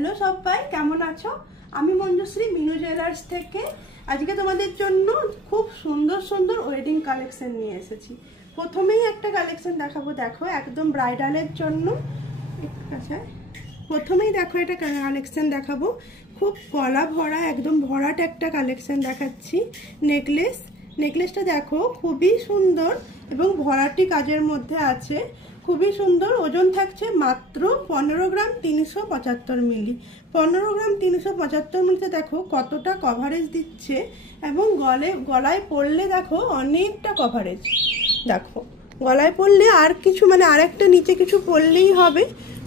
Hello সবাই, কেমন আছো? আমি মঞ্জুশ্রী মিনু জুয়েলার্স থেকে আজকে তোমাদের জন্য খুব সুন্দর সুন্দর ওয়েডিং কালেকশন নিয়ে এসেছি। প্রথমেই একটা কালেকশন দেখাবো, দেখো একদম ব্রাইডালের জন্য। আচ্ছা, প্রথমেই দেখো এটা কালেকশন দেখাবো, খুব গলা ভরা একদম ভরাট একটা কালেকশন দেখাচ্ছি। নেকলেসটা দেখো খুবই সুন্দর এবং ভরাটি কাজের মধ্যে আছে, খুবই সুন্দর। ওজন থাকছে মাত্র 15 গ্রাম 375 মিলি। 15 গ্রাম 375 মিলিতে দেখো কতটা কভারেজ দিচ্ছে এবং গলায় পরলে দেখো অনেকটা কভারেজ। দেখো গলায় পরলে আর কিছু আর একটা নিচে কিছু পরলেই হবে।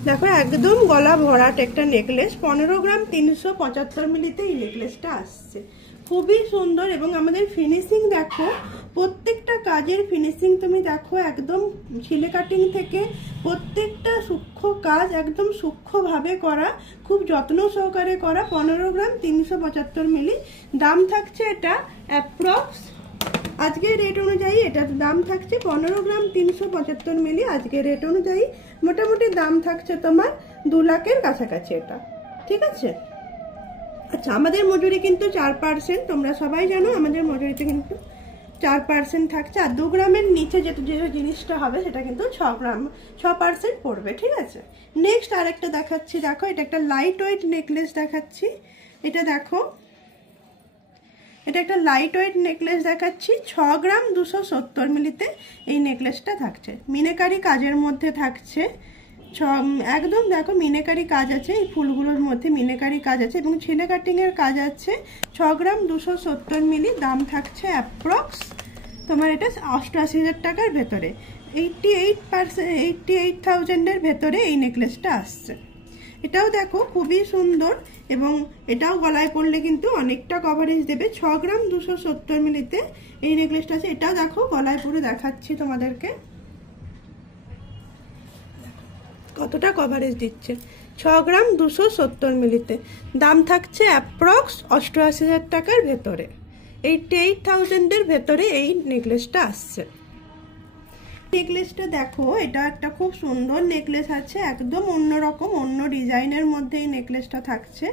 দেখো একদম গলা ভরাট একটা নেকলেস, 15 গ্রাম 375 মিলিতে এই নেকলেসটা আসছে। খুবই সুন্দর এবং আমাদের ফিনিশিং দেখো, প্রত্যেকটা কাজের ফিনিশিং তুমি দেখো, একদম ছিলে কাটিং থেকে প্রত্যেকটা সূক্ষ্ম কাজ একদম সূক্ষ্মভাবে করা, খুব যত্ন সহকারে করা। 15 গ্রাম 375 মিলি দাম থাকছে এটা অ্যাপ্রক্স আজকের রেট অনুযায়ী এটার দাম থাকছে 15 গ্রাম 375 মিলি। আজকের রেট অনুযায়ী মোটামুটি দাম থাকছে তোমার 2 লাখের কাছাকাছি এটা, ঠিক আছে? আচ্ছা, আমাদের মজুরি কিন্তু 4%, তোমরা সবাই জানো আমাদের মজুরিতে কিন্তু 4% থাকছে। আর 2 গ্রামের নিচে যে জিনিসটা হবে সেটা কিন্তু 6% পড়বে, ঠিক আছে? নেক্সট আরেকটা দেখাচ্ছি, দেখো এটা একটা লাইট ওয়েট নেকলেস দেখাচ্ছি। এটা দেখো, এটা একটা লাইট ওয়েট নেকলেস দেখাচ্ছি। 6 গ্রাম 270 মিলিতে এই নেকলেসটা থাকছে। মিনাকারি কাজের মধ্যে থাকছে, একদম দেখো মিনাকারি কাজ আছে, এই ফুলগুলোর মধ্যে মিনাকারি কাজ আছে এবং ছিলে কাটিংয়ের কাজ আছে। 6 গ্রাম 270 মিলি দাম থাকছে অ্যাপ্রক্স তোমার এটা 88,000 টাকার ভেতরে, 88,000-এর ভেতরে এই নেকলেসটা আসছে। এটাও দেখো খুবই সুন্দর এবং এটাও গলায় পরলে কিন্তু অনেকটা কভারেজ দেবে। 6 গ্রাম 270 মিলিতে এই নেকলেসটা আছে। এটাও দেখো গলায় পরে দেখাচ্ছি তোমাদেরকে কতটা কভারেজ দিচ্ছে। 6 গ্রাম 270 মিলিতে দাম থাকছে অ্যাপ্রক্স 88,000 টাকার ভেতরে, 88,000-এর ভেতরে এই নেকলেসটা আসছে। নেকলেসটা দেখো, এটা একটা খুব সুন্দর নেকলেস আছে, একদম অন্যরকম অন্য ডিজাইনের মধ্যে এই নেকলেসটা থাকছে।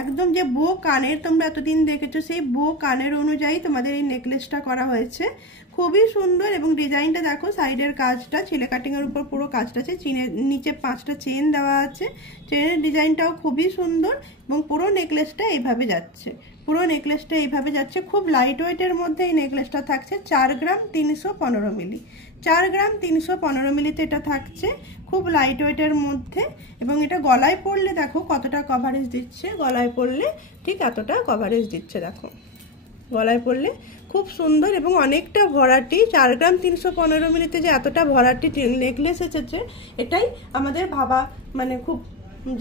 একদম যে বো কানের তোমরা এতদিন দেখেছো, সেই বো কানের অনুযায়ী তোমাদের এই নেকলেসটা করা হয়েছে। খুবই সুন্দর এবং ডিজাইনটা দেখো, সাইডের কাজটা ছিলে কাটিংয়ের উপর পুরো কাজটা আছে, নিচে 5টা চেন দেওয়া আছে। চেনের ডিজাইনটাও খুবই সুন্দর এবং পুরো নেকলেসটা এইভাবে যাচ্ছে, খুব লাইট ওয়েটের মধ্যে এই নেকলেসটা থাকছে। 4 গ্রাম 315 মিলি, 4 গ্রাম 315 মিলিতে এটা থাকছে, খুব লাইট ওয়েটের মধ্যে। এবং এটা গলায় পরলে দেখো কতটা কভারেজ দিচ্ছে, গলায় পরলে ঠিক এতটা কভারেজ দিচ্ছে। দেখো গলায় পরলে খুব সুন্দর এবং অনেকটা ভরাটি। 4 গ্রাম 315 মিলিতে যে এতটা ভরাটি নেকলেস এসেছে, এটাই আমাদের ভাবা খুব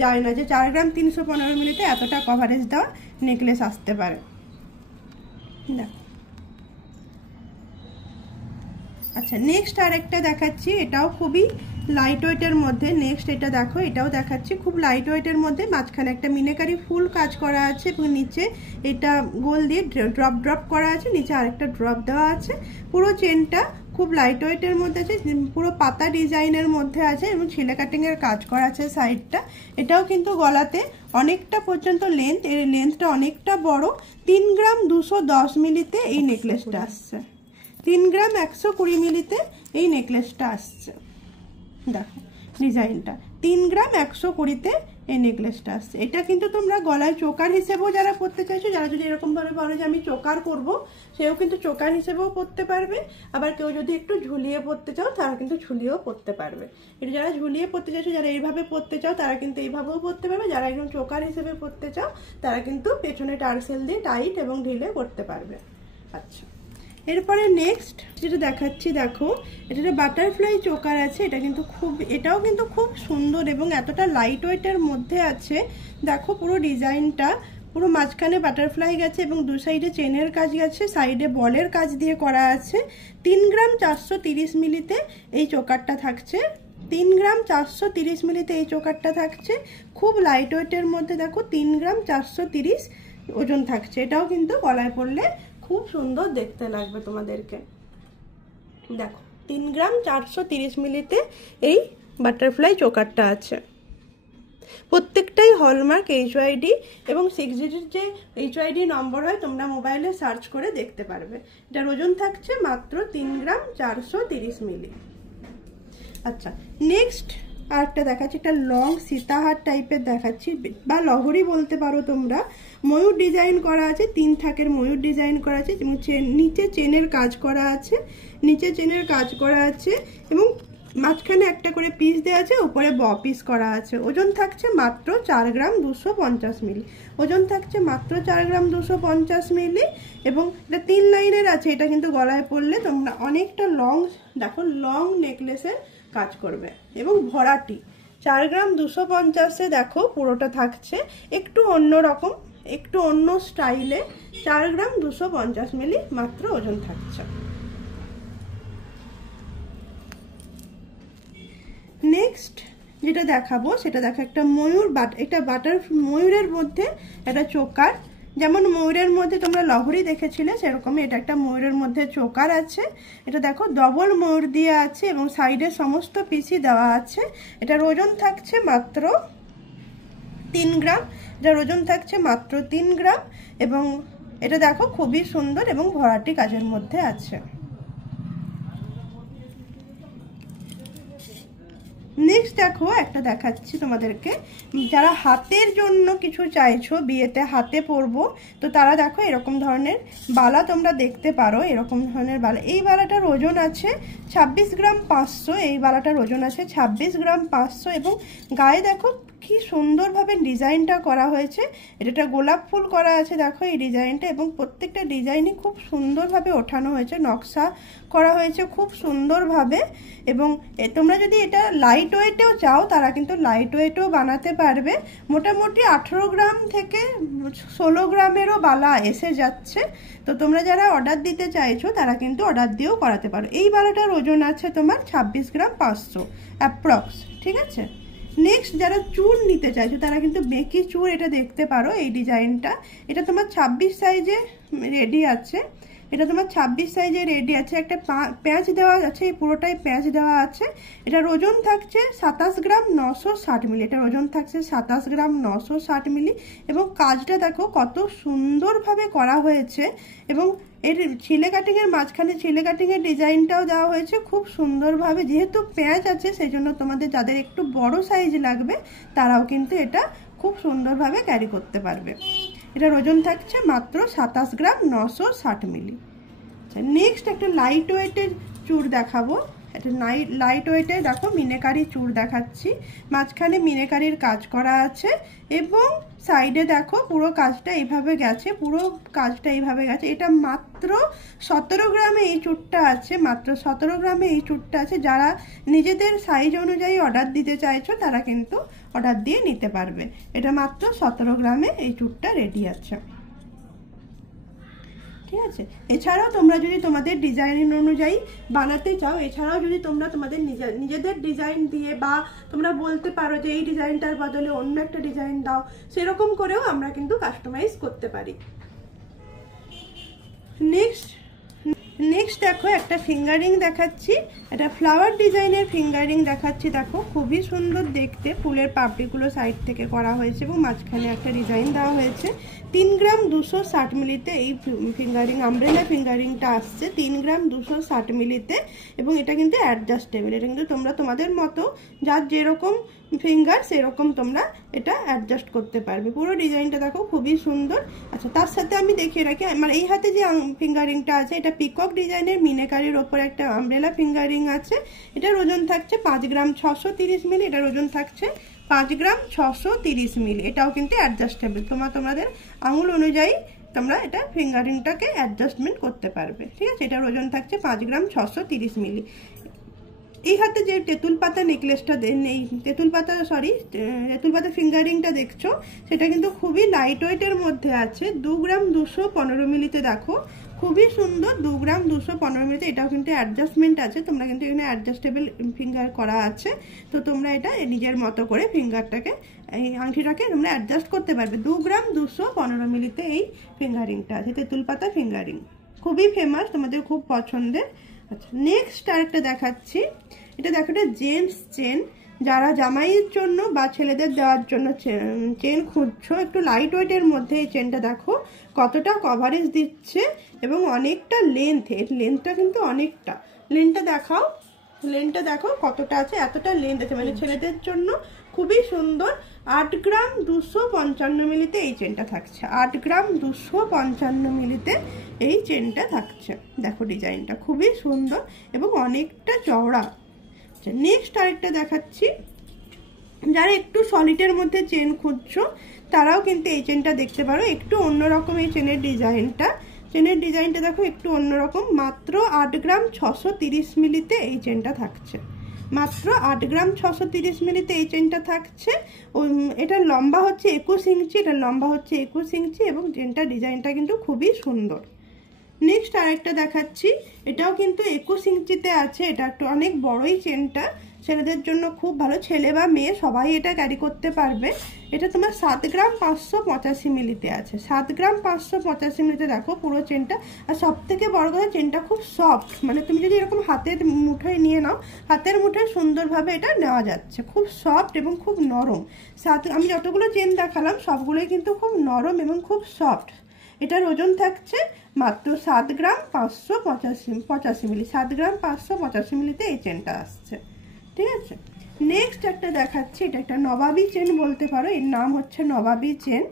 যায় না যে 4 গ্রাম 315 মিলিতে এতটা কভারেজ দেওয়া নেকলেস আসতে পারে। দেখো, আচ্ছা নেক্সট আরেকটা দেখাচ্ছি, এটাও খুবই লাইট ওয়েটের মধ্যে। নেক্সট এটা দেখো, এটাও দেখাচ্ছি খুব লাইট ওয়েটের মধ্যে। মাঝখানে একটা মিনাকারি ফুল কাজ করা আছে এবং নিচে এটা গোল দিয়ে ড্রপ করা আছে, নিচে আরেকটা ড্রপ দেওয়া আছে। পুরো চেনটা খুব লাইট ওয়েটের মধ্যে আছে, পুরো পাতা ডিজাইনের মধ্যে আছে এবং ছিলে কাটিংয়ের কাজ করা আছে সাইডটা। এটাও কিন্তু গলাতে অনেকটা পর্যন্ত লেন্থ, এর লেন্থটা অনেকটা বড়। 3 গ্রাম 210 মিলিতে এই নেকলেসটা আসছে, 3 গ্রাম 120 মিলিতে এই নেকলেসটা আসছে। দেখো ডিজাইনটা 3 গ্রাম 120-তে এই নেকলেসটা আসছে। এটা কিন্তু তোমরা গলায় চোকার হিসেবেও যারা পরতে চাইছো, যারা যদি এরকম ভাবে বলো যে আমি চোকার করব, সেও কিন্তু চোকার হিসেবেও পরতে পারবে। আবার কেউ যদি একটু ঝুলিয়ে পরতে চাও, তারা কিন্তু ঝুলিয়েও পরতে পারবে। এটা যারা ঝুলিয়ে পরতে চাইছো, যারা এইভাবে পরতে চাও, তারা কিন্তু এইভাবেও পরতে পারবে। যারা একদম চোকার হিসেবে পরতে চাও, তারা কিন্তু পেছনে টার্সেল দিয়ে টাইট এবং ঢিলে পরতে পারবে। আচ্ছা, এরপরে নেক্সট যেটা দেখাচ্ছি, দেখো এটা বাটারফ্লাই চোকার আছে। এটাও কিন্তু খুব সুন্দর এবং এতটা লাইট ওয়েটের মধ্যে আছে। দেখো পুরো ডিজাইনটা, পুরো মাঝখানে বাটারফ্লাই গেছে এবং দু সাইডে চেনের কাজ গেছে, সাইডে বলের কাজ দিয়ে করা আছে। 3 গ্রাম 430 মিলিতে এই চোকারটা থাকছে, 3 গ্রাম 430 মিলিতে এই চোকারটা থাকছে। খুব লাইট ওয়েটের মধ্যে দেখো 3 গ্রাম 430 ওজন থাকছে। এটাও কিন্তু গলায় পরলে খুব সুন্দর দেখতে লাগবে তোমাদেরকে। দেখো 3 গ্রাম 430 মিলিতে এই বাটারফ্লাই চোকারটা আছে। প্রত্যেকটাই হলমার্ক HYD এবং 6 ডিজিট যে HYD নম্বর হয় তোমরা মোবাইলে সার্চ করে দেখতে পারবে। এটার ওজন থাকছে মাত্র 3 গ্রাম 430 মিলি। আচ্ছা, নেক্সট আরেকটা দেখাচ্ছি, একটা লং সীতাহার টাইপের দেখাচ্ছি বা লহরি বলতে পারো তোমরা। ময়ূর ডিজাইন করা আছে, 3 থাকের ময়ূর ডিজাইন করা আছে এবং নিচে চেনের কাজ করা আছে, নিচে চেনের কাজ করা আছে এবং মাঝখানে একটা করে পিস দেওয়া আছে, উপরে পিস করা আছে। ওজন থাকছে মাত্র 4 গ্রাম 250 মিলি। ওজন থাকছে মাত্র 4 গ্রাম 250 মিলি এবং এটা 3 লাইনের আছে। এটা কিন্তু গলায় পরলে তোমরা অনেকটা লং, দেখো লং নেকলেসের কাজ করবে এবং ভরাটি। 4 গ্রাম 250-এ দেখো পুরোটা থাকছে একটু অন্য রকম, একটু অন্য স্টাইলে। 4 গ্রাম 250 মিলি মাত্র ওজন থাকছে। নেক্সট যেটা দেখাবো সেটা দেখো একটা ময়ূর, এটা বাটার ময়ূরের মধ্যে একটা চোকার। যেমন ময়ূরের মধ্যে তোমরা লহরি দেখেছিলে সেরকমই এটা একটা ময়ূরের মধ্যে চোকার আছে। এটা দেখো ডবল ময়ূর দিয়ে আছে এবং সাইডে সমস্ত পিসি দেওয়া আছে। এটার ওজন থাকছে মাত্র 3 গ্রাম। এটার ওজন থাকছে মাত্র 3 গ্রাম এবং এটা দেখো খুবই সুন্দর এবং ভরাটি কাজের মধ্যে আছে। নেক্সট দেখো একটা দেখাচ্ছি তোমাদেরকে, যারা হাতের জন্য কিছু চাইছো, বিয়েতে হাতে পরবো, তো তারা দেখো এরকম ধরনের বালা তোমরা দেখতে পারো। এরকম ধরনের বালা, এই বালাটার ওজন আছে 26 গ্রাম 500। এই বালাটার ওজন আছে 26 গ্রাম 500 এবং গায়ে দেখো কি সুন্দরভাবে ডিজাইনটা করা হয়েছে। এটা গোলাপ ফুল করা আছে দেখো এই ডিজাইনটা এবং প্রত্যেকটা ডিজাইনই খুব সুন্দরভাবে ওঠানো হয়েছে, নকশা করা হয়েছে খুব সুন্দরভাবে। এবং তোমরা যদি এটা লাইট ওয়েটেও চাও তারা কিন্তু লাইট ওয়েটেও বানাতে পারবে। মোটামুটি 18 গ্রাম থেকে 16 গ্রামেরও বালা এসে যাচ্ছে। তো তোমরা যারা অর্ডার দিতে চাইছো তারা কিন্তু অর্ডার দিয়েও করাতে পারো। এই বালাটার ওজন আছে তোমার 26 গ্রাম 500 অ্যাপ্রক্স, ঠিক আছে। নেক্সট যারা চূড় নিতে চাইছো তারা কিন্তু বেঁকি চূড় এটা দেখতে পারো। এই ডিজাইনটা এটা তোমার 26 সাইজে রেডি আছে। এটা তোমার 26 সাইজে রেডি আছে। একটা প্যাঁচ দেওয়া আছে, এই পুরোটাই প্যাঁচ দেওয়া আছে। এটার ওজন থাকছে 27 গ্রাম 960 মিলি। এটার ওজন থাকছে 27 গ্রাম 960 মিলি এবং কাজটা দেখো কত সুন্দরভাবে করা হয়েছে এবং এর ছিলে কাটিংয়ের মাঝখানে ছিলে কাটিংয়ের ডিজাইনটাও দেওয়া হয়েছে খুব সুন্দরভাবে। যেহেতু প্যাঁচ আছে সেই জন্য তোমাদের যাদের একটু বড় সাইজ লাগবে তারাও কিন্তু এটা খুব সুন্দরভাবে ক্যারি করতে পারবে। এটার ওজন থাকছে মাত্র 27 গ্রাম 960 মিলি। আচ্ছা, নেক্সট একটা লাইট ওয়েটের চূড় দেখাবো। এটা লাইট ওয়েটে দেখো মিনেকারি চূড় দেখাচ্ছি। মাঝখানে মিনেকারির কাজ করা আছে এবং সাইডে দেখো পুরো কাজটা এইভাবে গেছে, পুরো কাজটা এইভাবে গেছে। এটা মাত্র 17 গ্রামে এই চূড়টা আছে, মাত্র 17 গ্রামে এই চূড়টা আছে। যারা নিজেদের সাইজ অনুযায়ী অর্ডার দিতে চাইছো তারা কিন্তু অর্ডার দিয়ে নিতে পারবে। এটা মাত্র 17 গ্রামে এই চূড়টা রেডি আছে, ঠিক আছে। এছাড়াও তোমরা যদি তোমাদের ডিজাইন অনুযায়ী বানাতে চাও, এছাড়াও যদি তোমরা তোমাদের নিজেদের ডিজাইন দিয়ে বা তোমরা বলতে পারো যে এই ডিজাইনটার বদলে অন্য একটা ডিজাইন দাও, সেরকম করেও আমরা কিন্তু কাস্টমাইজ করতে পারি। নেক্সট দেখো একটা ফিঙ্গারিং দেখাচ্ছি। এটা ফ্লাওয়ার ডিজাইনের ফিঙ্গারিং দেখাচ্ছি। দেখো খুবই সুন্দর দেখতে, ফুলের পাপড়িগুলো সাইড থেকে করা হয়েছে এবং মাঝখানে একটা ডিজাইন দেওয়া হয়েছে। 3 গ্রাম 260 মিলিতে এই ফিঙ্গারিং, আমব্রেলা ফিঙ্গারিংটা আসছে 3 গ্রাম 260 মিলিতে এবং এটা কিন্তু অ্যাডজাস্টেবল। এটা কিন্তু তোমরা তোমাদের মতো যার যেরকম ফিঙ্গার সেরকম তোমরা এটা অ্যাডজাস্ট করতে পারবে। পুরো ডিজাইনটা দেখো খুবই সুন্দর। আচ্ছা, তার সাথে আমি দেখিয়ে রাখি আমার এই হাতে যে ফিঙ্গারিংটা আছে এটা পিকক ডিজাইনের মিনেকারির ওপরে একটা আমব্রেলা ফিঙ্গারিং আছে। এটার ওজন থাকছে 5 গ্রাম 630 মিলি। এটার ওজন থাকছে 5 গ্রাম 630 মিলি। এটাও কিন্তু অ্যাডজাস্টেবল, তোমাদের আঙুল অনুযায়ী তোমরা এটা ফিঙ্গারিংটাকে অ্যাডজাস্টমেন্ট করতে পারবে, ঠিক আছে। এটার ওজন থাকছে 5 গ্রাম 630 মিলি। এই হাতে যে তেঁতুল পাতা নেকলেসটা তেঁতুল পাতা ফিঙ্গারিংটা দেখছো সেটা কিন্তু খুবই লাইট ওয়েটের মধ্যে আছে। 2 গ্রাম 215 মিলিতে দেখো খুবই সুন্দর। 2 গ্রাম 215 মিলিতে এটাও কিন্তু অ্যাডজাস্টমেন্ট আছে। তোমরা কিন্তু এখানে অ্যাডজাস্টেবল ফিঙ্গার করা আছে, তো তোমরা এটা নিজের মতো করে ফিঙ্গারটাকে, এই আংটিটাকে তোমরা অ্যাডজাস্ট করতে পারবে। 2 গ্রাম 215 মিলিতে এই ফিঙ্গারিংটা আছে, তেঁতুল পাতা ফিঙ্গারিং, খুবই ফেমাস, তোমাদের খুব পছন্দের। আচ্ছা, নেক্সট আরেকটা দেখাচ্ছি। এটা দেখো এটা জেন্টস চেন। যারা জামাইয়ের জন্য বা ছেলেদের দেওয়ার জন্য চেন খুঁজছো, একটু লাইট ওয়েটের মধ্যে এই চেনটা দেখো কতটা কভারেজ দিচ্ছে এবং অনেকটা লেন্থ, এর লেন্থটা কিন্তু অনেকটা। লেন্থটা দেখো কতটা আছে, এতটা লেন্থ আছে, মানে ছেলেদের জন্য খুবই সুন্দর। 8 গ্রাম 255 মিলিতে এই চেনটা থাকছে, 8 গ্রাম 255 মিলিতে এই চেনটা থাকছে। দেখো ডিজাইনটা খুবই সুন্দর এবং অনেকটা চওড়া। নেক্সট আরেকটা দেখাচ্ছি, যারা একটু সলিডের মধ্যে চেন খুঁজছো তারাও কিন্তু এই চেনটা দেখতে পারো। একটু অন্যরকম এই চেনের ডিজাইনটা দেখো একটু অন্যরকম। মাত্র 8 গ্রাম 630 মিলিতে এই চেনটা থাকছে, মাত্র 8 গ্রাম 630 মিলিতে এই চেনটা থাকছে। এটার লম্বা হচ্ছে 21 ইঞ্চি, এটার লম্বা হচ্ছে 21 ইঞ্চি এবং চেনটা ডিজাইনটা কিন্তু খুবই সুন্দর। নেক্সট আরেকটা দেখাচ্ছি, এটাও কিন্তু 21 ইঞ্চিতে আছে। এটা একটু অনেক বড়ই চেনটা, ছেলেদের জন্য খুব ভালো, ছেলে বা মেয়ে সবাই এটা ক্যারি করতে পারবে। এটা তোমার 7 গ্রাম 585 মিলিতে আছে, 7 গ্রাম 585 মিলিতে দেখো পুরো চেনটা। আর সব থেকে বড় কথা চেনটা খুব সফট, মানে তুমি যদি এরকম হাতের মুঠোয় নিয়ে নাও, হাতের মুঠোয় সুন্দরভাবে এটা নেওয়া যাচ্ছে, খুব সফট এবং খুব নরম। আমি যতগুলো চেন দেখালাম সবগুলোই কিন্তু খুব নরম এবং খুব সফট। এটার ওজন থাকছে মাত্র 7 গ্রাম 585 মিলি, 7 গ্রাম 585 মিলিতে এই চেনটা আসছে, ঠিক আছে। নেক্সট একটা দেখাচ্ছি, এটা একটা নবাবী চেন বলতে পারো, এর নাম হচ্ছে নবাবী চেন।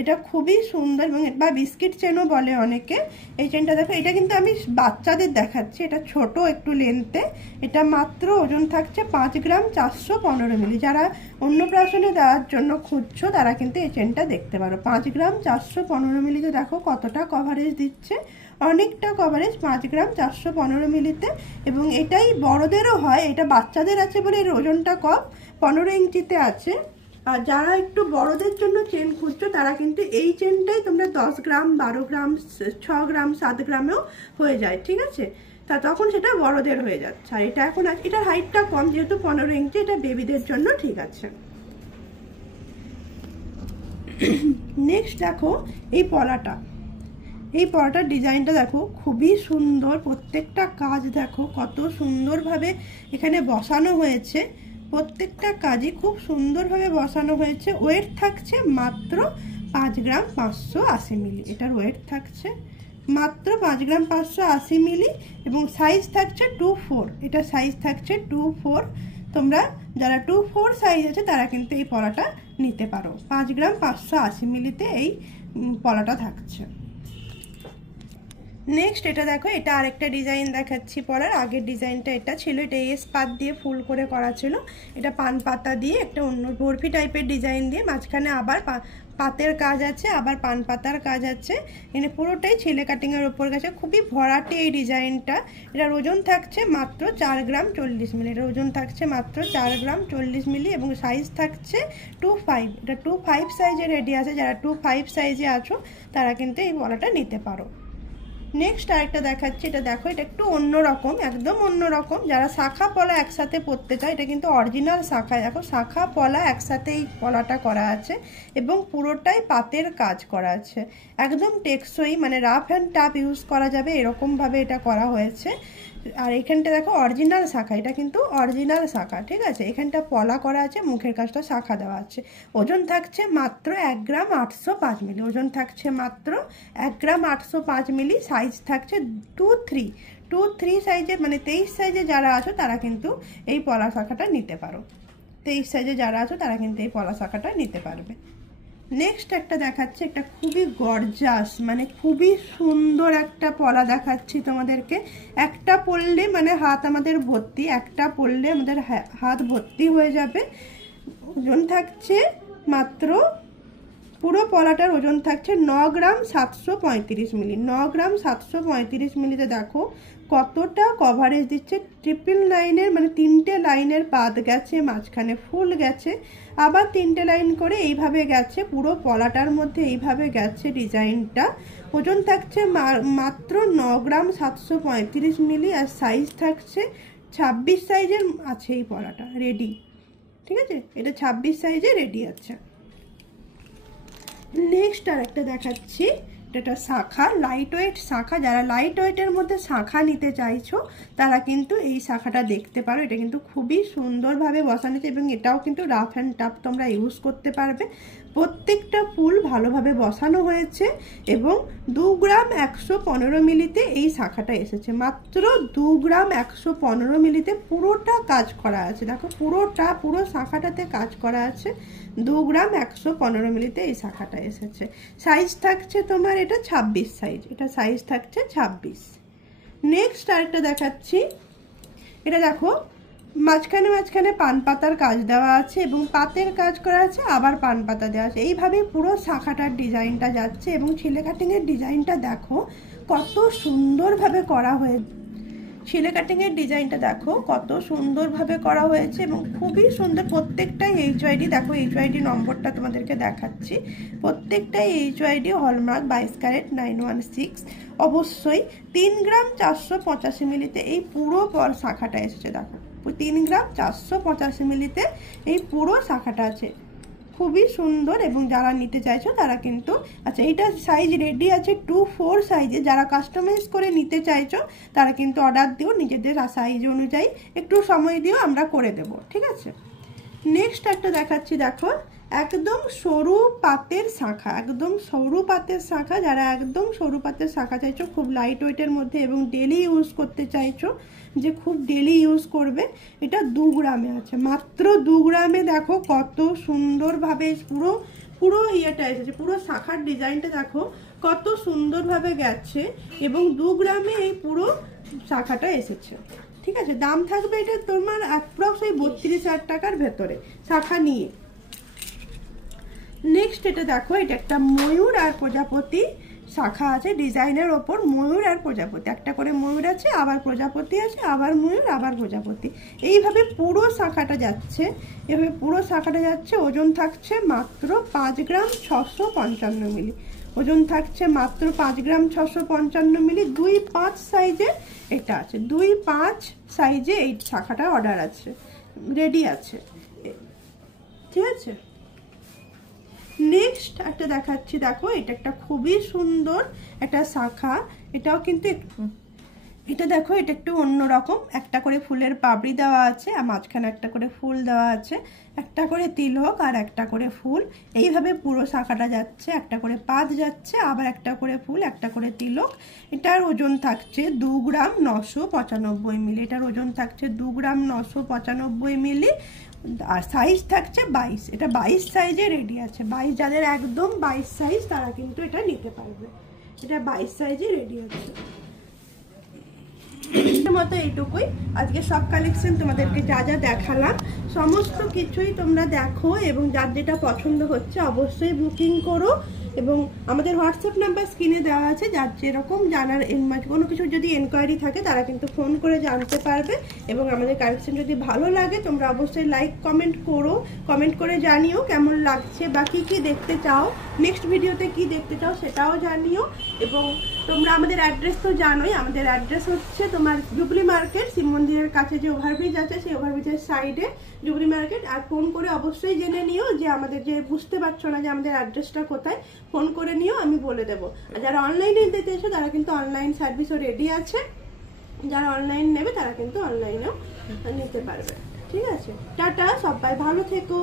এটা খুবই সুন্দর এবং বা বিস্কিট চেনও বলে অনেকে। এই চেনটা দেখো, এটা কিন্তু আমি বাচ্চাদের দেখাচ্ছি, এটা ছোট একটু লেন্থে। এটা মাত্র ওজন থাকছে 5 গ্রাম 415 মিলি। যারা অন্নপ্রাশনে দেওয়ার জন্য খুঁজছো তারা কিন্তু এই চেনটা দেখতে পারো। 5 গ্রাম 415 মিলিতে দেখো কতটা কভারেজ দিচ্ছে, অনেকটা কভারেজ 5 গ্রাম 415 মিলিতে। এবং এটাই বড়দেরও হয়, এটা বাচ্চাদের আছে বলে এর ওজনটা কম, 15 ইঞ্চিতে আছে। আর যারা একটু বড়দের জন্য চেন খুঁজছো তারা কিন্তু এই চেনটাই তোমরা 10 গ্রাম 12 গ্রাম 6 গ্রাম 7 গ্রামেও হয়ে যায়, ঠিক আছে। তখন সেটা বড়দের হয়ে যাচ্ছে। আর এটা এখন আছে, এটার হাইটটা কম যেহেতু 15 ইঞ্চি, এটা বেবিদের জন্য ঠিক আছে। নেক্সট দেখো এই পলাটার ডিজাইনটা দেখো খুবই সুন্দর, প্রত্যেকটা কাজ দেখো কত সুন্দরভাবে এখানে বসানো হয়েছে, প্রত্যেকটা কাজই খুব সুন্দরভাবে বসানো হয়েছে। ওয়েট থাকছে মাত্র 5 গ্রাম 580 মিলি, এটার ওয়েট থাকছে মাত্র 5 গ্রাম 580 মিলি এবং সাইজ থাকছে 2-4, এটা সাইজ থাকছে 2-4। তোমরা যারা 2-4 সাইজ আছে তারা কিন্তু এই পলাটা নিতে পারো। 5 গ্রাম 580 মিলিতে এই পলাটা থাকছে। নেক্সট এটা দেখো, এটা আরেকটা ডিজাইন দেখাচ্ছি পলার। আগের ডিজাইনটা এটা ছিল, এটা এস পাত দিয়ে ফুল করে করা ছিল। এটা পান পাতা দিয়ে একটা অন্য বরফি টাইপের ডিজাইন দিয়ে, মাঝখানে আবার পাতের কাজ আছে, আবার পান পাতার কাজ আছে। এখানে পুরোটাই ছেলে কাটিংয়ের ওপর গেছে, খুবই ভরাটে এই ডিজাইনটা। এটার ওজন থাকছে মাত্র 4 গ্রাম 40 মিলি, এটার ওজন থাকছে মাত্র 4 গ্রাম 40 মিলি এবং সাইজ থাকছে 2-5। এটা 2-5 সাইজে রেডি আছে, যারা 2-5 সাইজে আছো তারা কিন্তু এই পলাটা নিতে পারো। নেক্সট আরেকটা দেখাচ্ছি, এটা দেখো, এটা একটু অন্যরকম, একদম অন্যরকম। যারা শাখা পলা একসাথে পরতে চায়, এটা কিন্তু অরিজিনাল শাখা, দেখো শাখা পলা একসাথে এই পলাটা করা আছে এবং পুরোটাই পাতের কাজ করা আছে, একদম টেকসই, মানে রাফ অ্যান্ড টাফ ইউজ করা যাবে এরকমভাবে এটা করা হয়েছে। আর এখানটা দেখো অরিজিনাল শাখা, এটা কিন্তু অরিজিনাল শাখা, ঠিক আছে। এখানটা পলা করা আছে, মুখের কাজটা শাখা দেওয়া আছে। ওজন থাকছে মাত্র 1 গ্রাম 805 মিলি, ওজন থাকছে মাত্র 1 গ্রাম 805 মিলি। সাইজ থাকছে 2-3 সাইজে, মানে 23 সাইজে যারা আছো তারা কিন্তু এই পলা শাখাটা নিতে পারো। 23 সাইজে যারা আছো তারা কিন্তু এই পলা শাখাটা নিতে পারবে। নেক্সট একটা দেখাচ্ছি, একটা খুবই গর্জাস, মানে খুবই সুন্দর একটা পলা দেখাচ্ছি তোমাদেরকে। একটা পরলে মানে হাত আমাদের ভর্তি, একটা পরলে আমাদের হাত ভর্তি হয়ে যাবে। ওজন থাকছে মাত্র, পুরো পলাটার ওজন থাকছে 9 গ্রাম 735 মিলি, 9 গ্রাম 735 মিলিতে দেখো কতটা কভারেজ দিচ্ছে। 999-এর মানে 3টে লাইনের পাত গেছে, মাঝখানে ফুল গেছে, আবার 3টে লাইন করে এইভাবে গেছে, পুরো পলাটার মধ্যে এইভাবে গেছে ডিজাইনটা। ওজন থাকছে মাত্র 9 গ্রাম 735 মিলি আর সাইজ থাকছে 26 সাইজের আছে এই পলাটা রেডি, ঠিক আছে। এটা 26 সাইজে রেডি আছে। নেক্সট আর একটা দেখাচ্ছি, এটা শাখা, লাইট ওয়েট শাখা। যারা লাইট ওয়েটের মধ্যে শাখা নিতে চাইছো তারা কিন্তু এই শাখাটা দেখতে পারো। এটা কিন্তু খুবই সুন্দরভাবে বসানো আছে এবং এটাও কিন্তু রাফ অ্যান্ড টাফ তোমরা ইউজ করতে পারবে। প্রত্যেকটা ফুল ভালোভাবে বসানো হয়েছে এবং 2 গ্রাম 115 মিলিতে এই শাখাটা এসেছে। মাত্র 2 গ্রাম 115 মিলিতে পুরোটা কাজ করা আছে। দেখো পুরো শাখাটাতে কাজ করা আছে। 2 গ্রাম 115 মিলিতে এই শাখাটা এসেছে। সাইজ থাকছে তোমার এটা 26 সাইজ, এটা সাইজ থাকছে 26। নেক্সট আরেকটা দেখাচ্ছি। এটা দেখো মাঝখানে পান পাতার কাজ দেওয়া আছে এবং পাতের কাজ করা আছে, আবার পান পাতা দেওয়া আছে। এইভাবে পুরো শাখাটার ডিজাইনটা যাচ্ছে এবং ছেলে কাটিংয়ের ডিজাইনটা দেখো কত সুন্দরভাবে করা হয়েছে। ছেলে কাটিংয়ের ডিজাইনটা দেখো কত সুন্দরভাবে করা হয়েছে এবং খুবই সুন্দর। প্রত্যেকটাই HYD, দেখো HYD নম্বরটা তোমাদেরকে দেখাচ্ছি। প্রত্যেকটাই HYD হলমার্ক 22 ক্যারেট 916। অবশ্যই 3 গ্রাম 485 মিলিতে এই পুরো শাখাটা এসেছে। দেখো 3 গ্রাম 485 মিলিতে এই পুরো শাখাটা আছে, খুবই সুন্দর। এবং যারা নিতে চাইছো তারা কিন্তু, আচ্ছা এটা সাইজ রেডি আছে 2-4 সাইজে। যারা কাস্টমাইজ করে নিতে চাইছো তারা কিন্তু অর্ডার দিও নিজেদের সাইজ অনুযায়ী, একটু সময় দিও, আমরা করে দেব, ঠিক আছে। নেক্সট একটা দেখাচ্ছি। দেখো একদম সরু পাতের শাখা, একদম সরু পাতের শাখা। যারা একদম সরু পাতের শাখা চাইছো খুব লাইট ওয়েটের মধ্যে এবং ডেলি ইউজ করতে চাইছো, যে খুব ডেলি ইউজ করবে, এটা 2 গ্রামে আছে। মাত্র 2 গ্রামে দেখো কত সুন্দরভাবে পুরো ইয়েটা এসেছে। পুরো শাখার ডিজাইনটা দেখো কত সুন্দরভাবে গেছে এবং 2 গ্রামে এই পুরো শাখাটা এসেছে, ঠিক আছে। দাম থাকবে এটা তোমার অ্যাপ্রক্স 32,000 টাকার ভেতরে শাখা নিয়ে। নেক্সট এটা দেখো, এটা একটা ময়ূর আর প্রজাপতি শাখা আছে ডিজাইনের ওপর। ময়ূর আর প্রজাপতি, একটা করে ময়ূর আছে, আবার প্রজাপতি আছে, আবার ময়ূর, আবার প্রজাপতি। এইভাবে পুরো শাখাটা যাচ্ছে, এভাবে পুরো শাখাটা যাচ্ছে। ওজন থাকছে মাত্র 5 গ্রাম 655 মিলি। ওজন থাকছে মাত্র 5 গ্রাম 655 মিলি। 2-5 সাইজে এটা আছে, 2-5 সাইজে এই শাখাটা অর্ডার আছে, রেডি আছে, ঠিক আছে। নেক্সট একটা দেখাচ্ছি। দেখো এটা একটা খুবই সুন্দর একটা শাখা। এটাও কিন্তু এটা দেখো, এটা একটু অন্যরকম। একটা করে ফুলের পাপড়ি দেওয়া আছে আর মাঝখানে একটা করে ফুল দেওয়া আছে, একটা করে তিলক আর একটা করে ফুল। এইভাবে পুরো শাখাটা যাচ্ছে, একটা করে পাত যাচ্ছে, আবার একটা করে ফুল, একটা করে তিলক। এটার ওজন থাকছে 2 গ্রাম 995 মিলি। এটার ওজন থাকছে 2 গ্রাম 995 মিলি আর সাইজ থাকছে 22। এটা 22 সাইজে রেডি আছে। 22, যাদের একদম 22 সাইজ তারা কিন্তু এটা নিতে পারবে। এটা 22 সাইজে রেডি আছে। মতো এইটুকুই আজকে সব কালেকশন তোমাদেরকে যা যা দেখালাম সমস্ত কিছুই তোমরা দেখো এবং যার যেটা পছন্দ হচ্ছে অবশ্যই বুকিং করো। এবং আমাদের হোয়াটসঅ্যাপ নাম্বার স্ক্রিনে দেওয়া আছে, যার যেরকম জানার কোনো কিছু যদি এনকোয়ারি থাকে তারা কিন্তু ফোন করে জানতে পারবে। এবং আমাদের কালেকশন যদি ভালো লাগে তোমরা অবশ্যই লাইক কমেন্ট করো, কমেন্ট করে জানিও কেমন লাগছে বা কী কী দেখতে চাও, নেক্সট ভিডিওতে কি দেখতে চাও সেটাও জানিও। এবং তোমরা আমাদের অ্যাড্রেস তো জানোই, আমাদের অ্যাড্রেস হচ্ছে তোমার জুবলি মার্কেট, শিব মন্দিরের কাছে যে ওভারব্রিজ আছে সেই ওভারব্রিজের সাইডে জুবলি মার্কেট। আর ফোন করে অবশ্যই জেনে নিও যে আমাদের, যে বুঝতে পারছো না যে আমাদের অ্যাড্রেসটা কোথায়, ফোন করে নিও, আমি বলে দেবো। আর যারা অনলাইনে নিতে এসো তারা কিন্তু অনলাইন সার্ভিসও রেডি আছে। যারা অনলাইন নেবে তারা কিন্তু অনলাইনেও নিতে পারবে, ঠিক আছে। টাটা, সবাই ভালো থেকো।